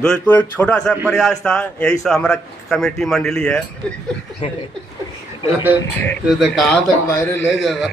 दोस्तों एक छोटा सा प्रयास था, यही सब हमारा कमेटी मंडली है। तो कहाँ तक वायरल ले जाएगा।